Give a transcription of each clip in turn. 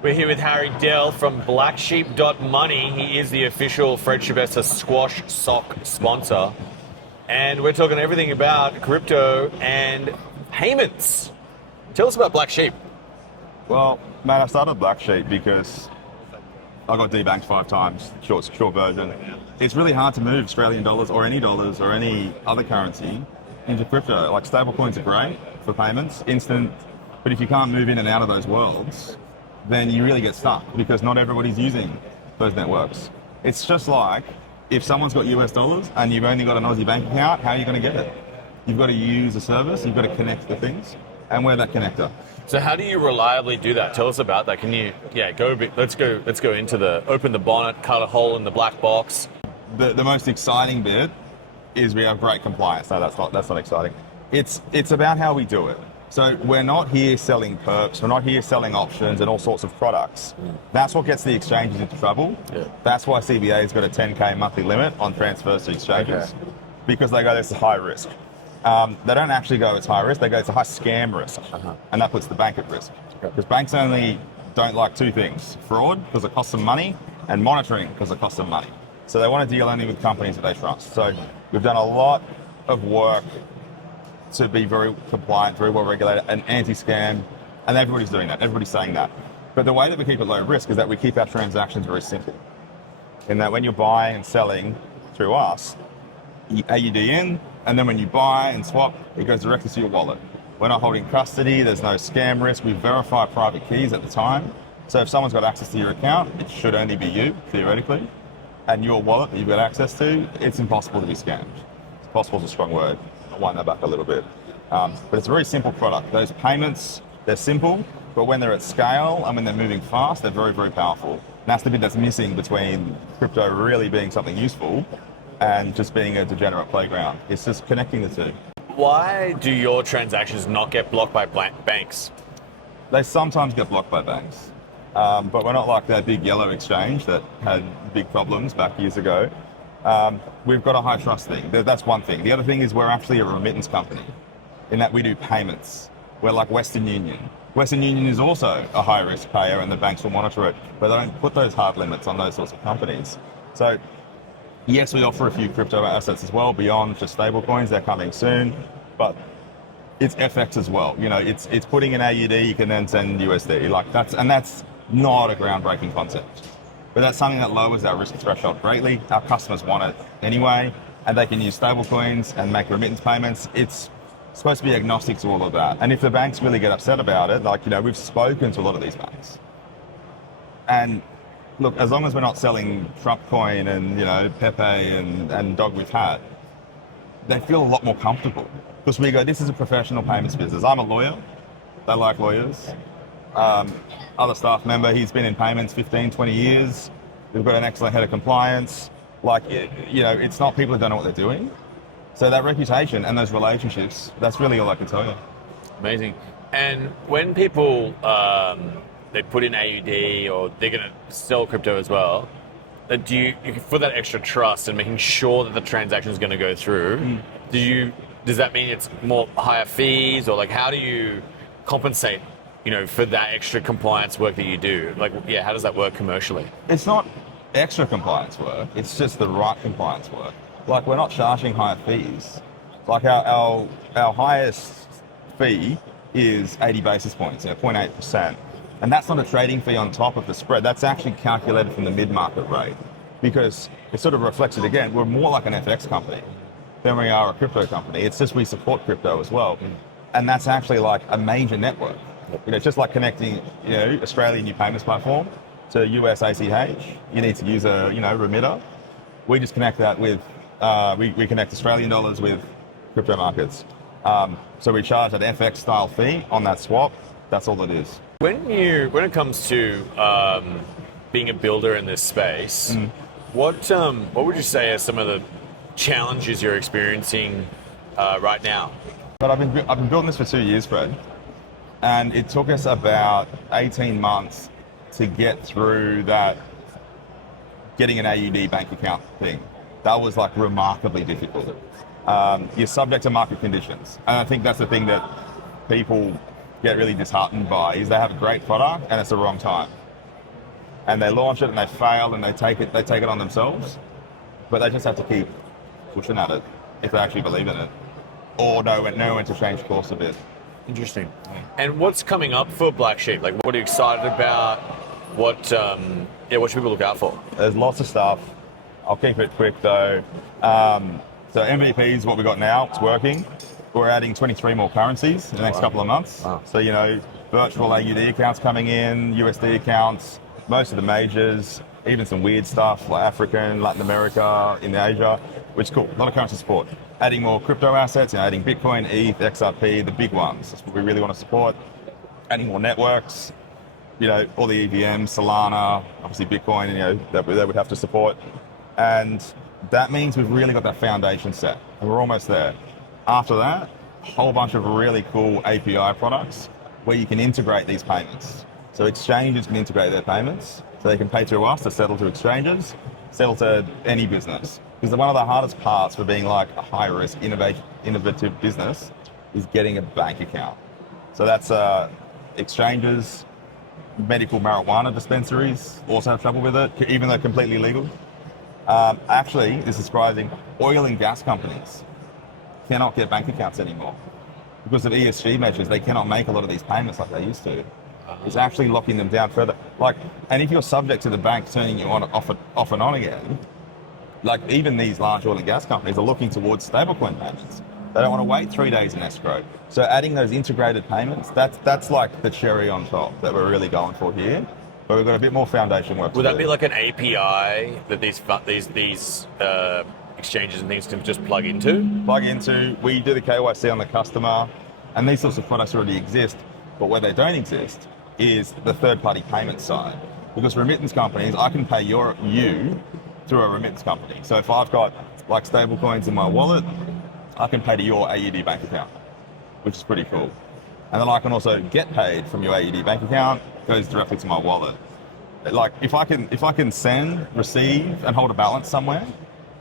We're here with Harry Dell from Blacksheep Money. He is the official Fred Schebesta squash sock sponsor. And we're talking everything about crypto and payments. Tell us about Blacksheep. Well, man, I started Blacksheep because I got debanked 5 times, short version. It's really hard to move Australian dollars or any other currency into crypto. Like stablecoins are great for payments, instant, but if you can't move in and out of those worlds, then you really get stuck because not everybody's using those networks. It's just like if someone's got US dollars and you've only got an Aussie bank account, how are you going to get it? You've got to use a service, you've got to connect the things, and we're that connector. So how do you reliably do that? Tell us about that. Can you, go a bit, let's go into open the bonnet, cut a hole in the black box. The most exciting bit is we have great compliance. No, that's not exciting. It's about how we do it. So we're not here selling perps, we're not here selling options and all sorts of products. That's what gets the exchanges into trouble. Yeah. That's why CBA's got a 10K monthly limit on transfers to exchanges, because they go, this is high risk. They don't actually go, it's high risk, they go, it's a high scam risk, and that puts the bank at risk. Because banks only don't like 2 things, fraud, because it costs them money, and monitoring, because it costs them money. So they want to deal only with companies that they trust. So we've done a lot of work to be very compliant, very well regulated, and anti-scam, and everybody's doing that, everybody's saying that. But the way that we keep it low risk is that we keep our transactions very simple. In that when you're buying and selling through us, you AUD in, and then when you buy and swap, it goes directly to your wallet. We're not holding custody, there's no scam risk, we verify private keys at the time. So if someone's got access to your account, it should only be you, theoretically, and your wallet that you've got access to, it's impossible to be scammed. It's possible is a strong word. I'll wind that back a little bit. But it's a very simple product. Those payments, they're simple, but when they're at scale and when they're moving fast, they're very, very powerful. And that's the bit that's missing between crypto really being something useful and just being a degenerate playground. It's just connecting the two. Why do your transactions not get blocked by banks? They sometimes get blocked by banks, but we're not like that big yellow exchange that had big problems back years ago. We've got a high trust thing. That's one thing. The other thing is we're actually a remittance company in that we do payments. We're like Western Union. Western Union is also a high risk payer and the banks will monitor it, but they don't put those hard limits on those sorts of companies. So yes, we offer a few crypto assets as well beyond just stable coins. They're coming soon, but it's FX as well. You know, it's putting in AUD, you can then send USD. That's not a groundbreaking concept. But that's something that lowers our risk threshold greatly. Our customers want it anyway, and they can use stable coins and make remittance payments. It's supposed to be agnostic to all of that. And if the banks really get upset about it, we've spoken to a lot of these banks. And look, as long as we're not selling Trump coin and, Pepe and dog we've had, they feel a lot more comfortable. Because we go, this is a professional payments business. I'm a lawyer. They like lawyers. Other staff member, he's been in payments 15, 20 years. We've got an excellent head of compliance. It's not people who don't know what they're doing. So that reputation and those relationships, that's really all I can tell you. Amazing. And when people, they put in AUD or they're going to sell crypto as well, do you, for that extra trust and making sure that the transaction is going to go through, does that mean it's more higher fees, or how do you compensate for that extra compliance work that you do? How does that work commercially? It's not extra compliance work, it's just the right compliance work. We're not charging higher fees. Our highest fee is 80 basis points, 0.8%. And that's not a trading fee on top of the spread. That's actually calculated from the mid-market rate, because it sort of reflects it again. We're more like an FX company than we are a crypto company. It's just we support crypto as well. And that's actually like a major network. It's just like connecting, Australian new payments platform to US ACH. You need to use a, remitter. We just connect that with, we connect Australian dollars with crypto markets. So we charge an FX style fee on that swap. That's all it is. When it comes to being a builder in this space, what would you say are some of the challenges you're experiencing right now? But I've been building this for 2 years, Fred. And it took us about 18 months to get through that getting an AUD bank account thing. That was remarkably difficult. You're subject to market conditions. And I think that's the thing that people get really disheartened by, is they have a great product and it's the wrong time. and they launch it and they fail and they take it on themselves. But they just have to keep pushing at it if they actually believe in it, or know when to change course a bit. Interesting. And what's coming up for Blacksheep? Like, what are you excited about? What should people look out for? There's lots of stuff. I'll keep it quick though. So MVP is what we got now. It's working. We're adding 23 more currencies in the next couple of months. Wow. So, virtual AUD accounts coming in, USD accounts, most of the majors, even some weird stuff like African, Latin America, in Asia, which is cool. A lot of currency support. Adding more crypto assets, adding Bitcoin, ETH, XRP, the big ones. That's what we really want to support. Adding more networks, all the EVMs, Solana, obviously Bitcoin, that they would have to support. And that means we've really got that foundation set. And we're almost there. After that, a whole bunch of really cool API products where you can integrate these payments. So exchanges can integrate their payments, so they can pay through us to settle to exchanges, settle to any business. Because one of the hardest parts for being like a high-risk, innovative business is getting a bank account. So that's exchanges, medical marijuana dispensaries also have trouble with it, even though completely legal. Actually, this is surprising, oil and gas companies cannot get bank accounts anymore. Because of ESG measures, they cannot make a lot of these payments like they used to. It's actually locking them down further. And if you're subject to the bank turning you on off and on again, even these large oil and gas companies are looking towards stablecoin payments. They don't want to wait 3 days in escrow. So adding those integrated payments, that's like the cherry on top that we're really going for here. But we've got a bit more foundation work to do. Would that be like an API that these exchanges and things can just plug into? We do the KYC on the customer, and these sorts of products already exist. But where they don't exist is the third-party payment side. Because remittance companies, I can pay you through a remittance company. So if I've got stable coins in my wallet, I can pay to your AUD bank account, which is pretty cool. And then I can also get paid from your AUD bank account, goes directly to my wallet. If I can send, receive, and hold a balance somewhere,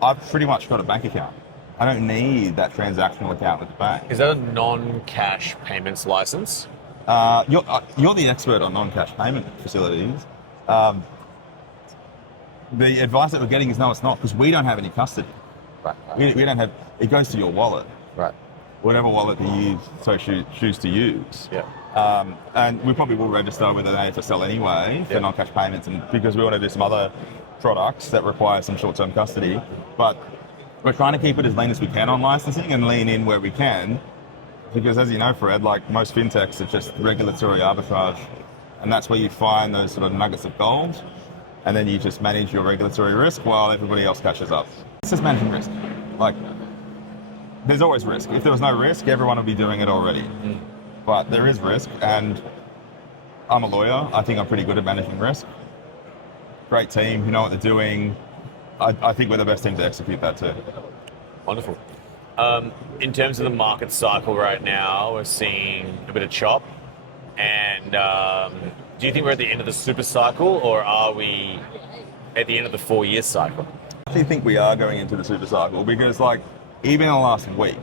I've pretty much got a bank account. I don't need that transactional account with the bank. Is that a non-cash payments license? You're the expert on non-cash payment facilities. The advice that we're getting is no, it's not, because we don't have any custody. Right. We don't have. It goes to your wallet. Right. Whatever wallet you choose to use. Yeah. And we probably will register with an AFSL anyway for non-cash payments, and because we want to do some other products that require some short-term custody. But we're trying to keep it as lean as we can on licensing and lean in where we can, because as you know, Fred, most fintechs are just regulatory arbitrage, and that's where you find those sort of nuggets of gold, and then you just manage your regulatory risk while everybody else catches up. It's just managing risk. There's always risk. If there was no risk, everyone would be doing it already. But there is risk, and I'm a lawyer. I think I'm pretty good at managing risk. Great team, who know what they're doing. I think we're the best team to execute that too. Wonderful. In terms of the market cycle right now, we're seeing a bit of chop. And do you think we're at the end of the super cycle, or are we at the end of the 4-year cycle? I actually think we are going into the super cycle, because even in the last week,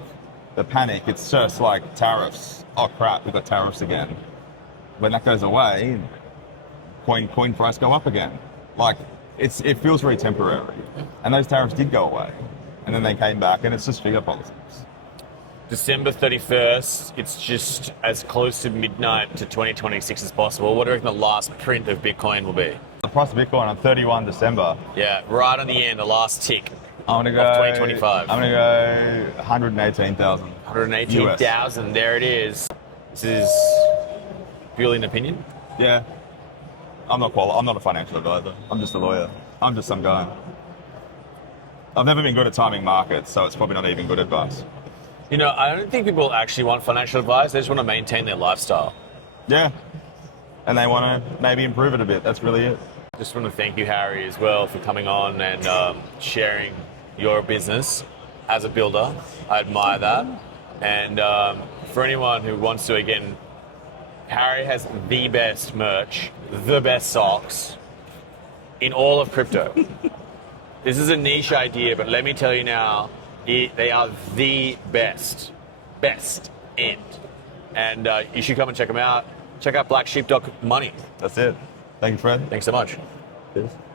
the panic, it's just tariffs. Oh crap, we've got tariffs again. When that goes away, coin price go up again. It feels very temporary. And those tariffs did go away. And then they came back, and it's just figure politics. December 31st, it's just as close to midnight to 2026 as possible. What do you reckon the last print of Bitcoin will be? The price of Bitcoin on 31 December. Yeah, right on the end, the last tick I'm gonna go, of 2025. I'm going to go 118,000. 118,000, there it is. This is purely an opinion? Yeah. I'm not a financial advisor. I'm just a lawyer. I'm just some guy. I've never been good at timing markets, so it's probably not even good advice. I don't think people actually want financial advice. They just want to maintain their lifestyle. Yeah. And they want to maybe improve it a bit. That's really it. Just want to thank you, Harry, as well, for coming on and sharing your business as a builder. I admire that. And for anyone who wants to, again, Harry has the best merch, the best socks in all of crypto. This is a niche idea, but let me tell you now, they are the best end. And you should come and check them out. Check out Blacksheep Money. That's it. Thank you, Fred. Thanks so much. Cheers.